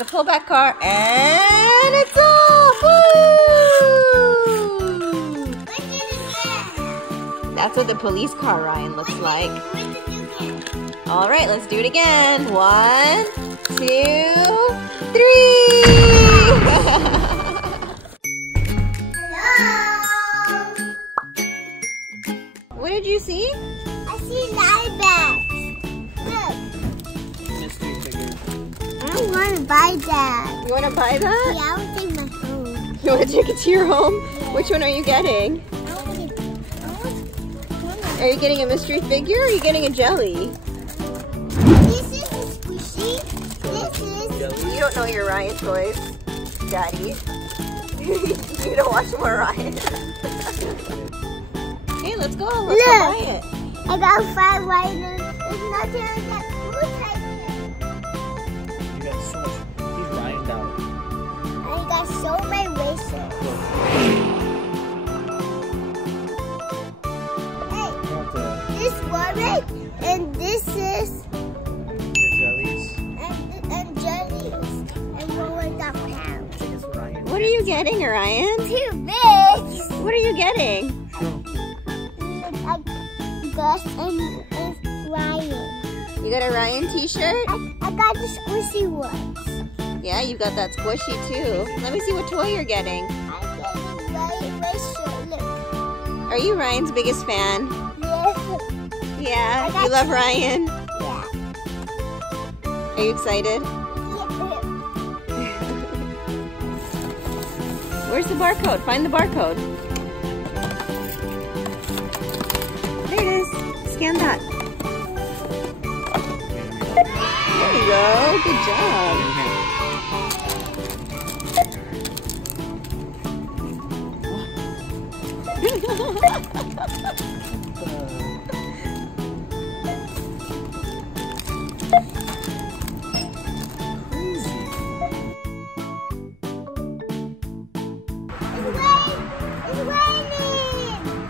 The pullback car, and it's off! Woo! That's what the police car, Ryan, looks like. All right, let's do it again. 1, 2, 3! Hello! What did you see? I see light bags. Look. Mystery figure. I want to buy that. You want to buy that? Yeah, I want to take my home. You want to take it to your home? Yeah. Which one are you getting? Are you getting a mystery figure or are you getting a jelly? This is a squishy. This is... You don't know your Ryan toys, Daddy. You need to watch more Ryan. Hey, let's go. Let's go buy it. I got 5 riders. There's nothing like that blue type here. You got so much. He's Ryan down. I got so many racers. Hey, this one right, and this is Jellies. and jellies, and one with the pound. What are you getting, Arayan? 2 bigs. What are you getting? Gus and Ryan. You got a Ryan t-shirt? I got the squishy ones. Yeah, you got that squishy too. Let me see what toy you're getting. I'm getting Ryan racer. Look. Are you Ryan's biggest fan? Yes. Yeah, you love Ryan? Yeah. Are you excited? Where's the barcode? Find the barcode. There it is. Scan that. There you go. Good job.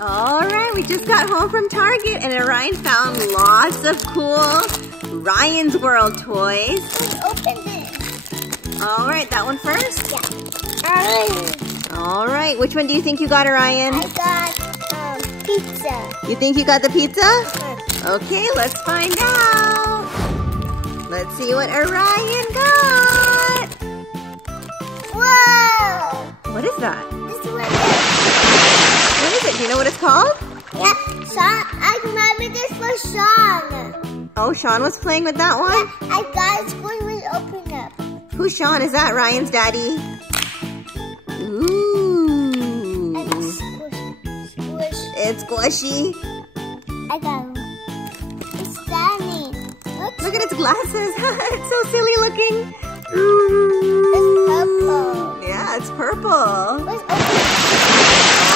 Alright, we just got home from Target and Arayan found lots of cool Ryan's World toys. Let's open this. Alright, that one first? Yeah. Alright. Alright, which one do you think you got, Arayan? I got pizza. You think you got the pizza? Okay, let's find out. Let's see what Arayan got. Whoa! What is that? This one. What is it? Do you know what it's called? Yeah, Sean. I remember this was Sean. Oh, Sean was playing with that one? Yeah, I got it when we open up. Who's Sean? Is that Ryan's daddy? Ooh. And it's squish. It's squishy. I got it. It's Danny. Look at its glasses. It's so silly looking. It's purple. Yeah, it's purple. Let's open it.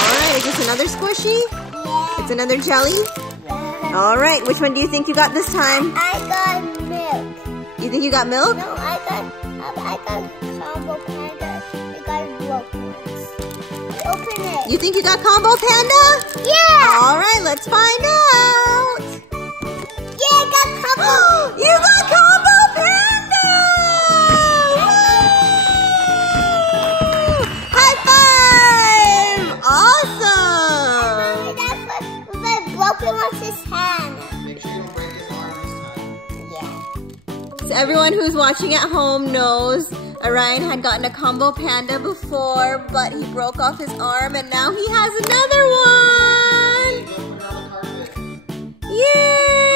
Alright, is this another squishy? Yeah. It's another jelly? Yeah. Alright, which one do you think you got this time? I got milk. You think you got milk? No, I got combo panda. I got broke ones. Open it. You think you got Combo Panda? Yeah. Alright, let's find out. Yeah, I got combo. You got Combo Panda! High five! Awesome! That's what my broken one's his hand. Make sure you don't break his arm this time. Yeah. So everyone who's watching at home knows Arayan had gotten a Combo Panda before, but he broke off his arm and now he has another one! Yay!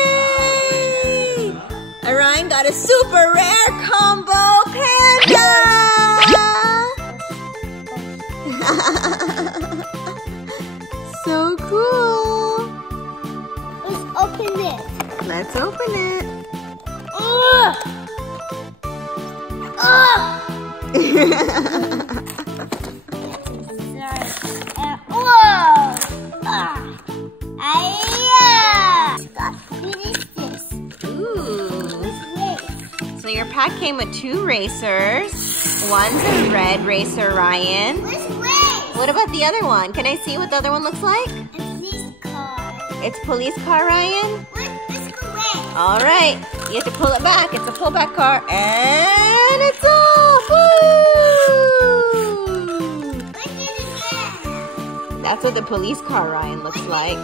Arayan got a super rare Combo Panda! So cool! Let's open it. Let's open it. Ugh. Ugh. Whoa! What is this? Ooh. Wait. So your pack came with 2 racers. One's a red racer, Ryan. Where's Wait? What about the other one? Can I see what the other one looks like? And this car. It's police car, Ryan. Let's go away. All right, you have to pull it back. It's a pullback car, and it's on. That's what the police car Ryan looks like.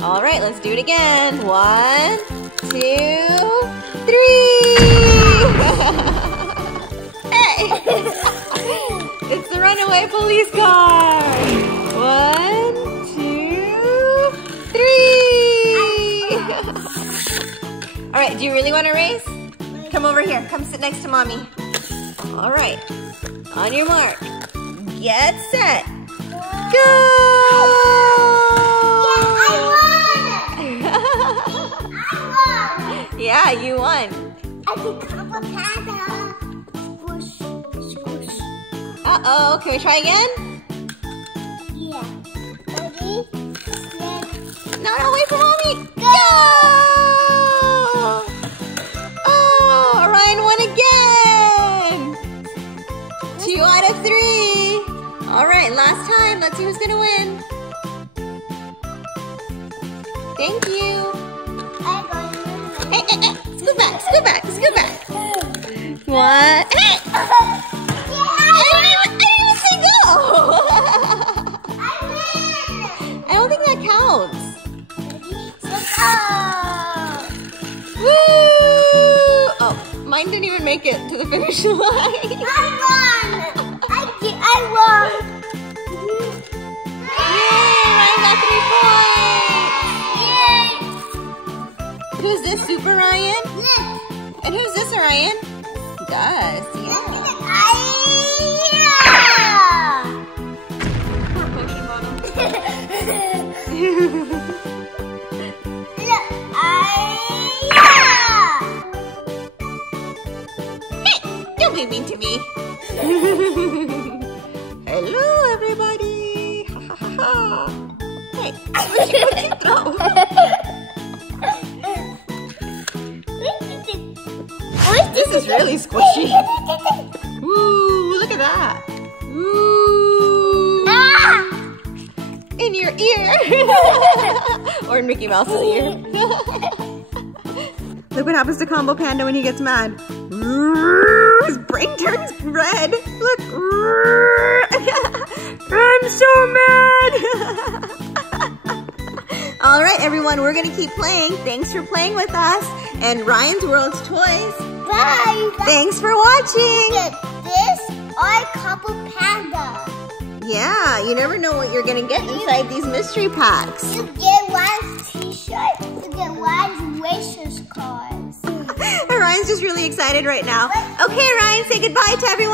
All right, let's do it again. 1, 2, 3. Hey! It's the runaway police car. 1, 2, 3. All right, do you really want to race? Come over here. Come sit next to Mommy. All right. On your mark. Get set. Go! Yeah, you won. I become a panda. Squish, squish. Uh-oh, can we try again? Yeah. Ready? Set. No, wait for Mommy. Go! Oh, Arayan won again. 2 out of 3. All right, last time. Let's see who's gonna win. Thank you. Hey, hey, hey. Scoot back, scoot back, scoot back. What? Hey! I didn't even say go! I don't think that counts. Woo! Oh, mine didn't even make it to the finish line. I won! Yay! Ryan got 3 points! Yay! Who's this, Super Ryan? And who's this, Arayan? Gus, yeah. Poor potion bottle. Hey, don't be mean to me. Hello, everybody. Ha ha ha ha. Hey, what'd you throw? This is really squishy. Woo, look at that. Woo. Ah! In your ear. Or in Mickey Mouse's ear. Look what happens to Combo Panda when he gets mad. His brain turns red. Look. I'm so mad. All right, everyone, we're going to keep playing. Thanks for playing with us. And Ryan's World's Toys. Bye. Thanks for watching. Get this or Couple Panda. Yeah, you never know what you're going to get inside these mystery packs. You get one t-shirt, you get one racers cars. Ryan's just really excited right now. Okay, Ryan, say goodbye to everyone.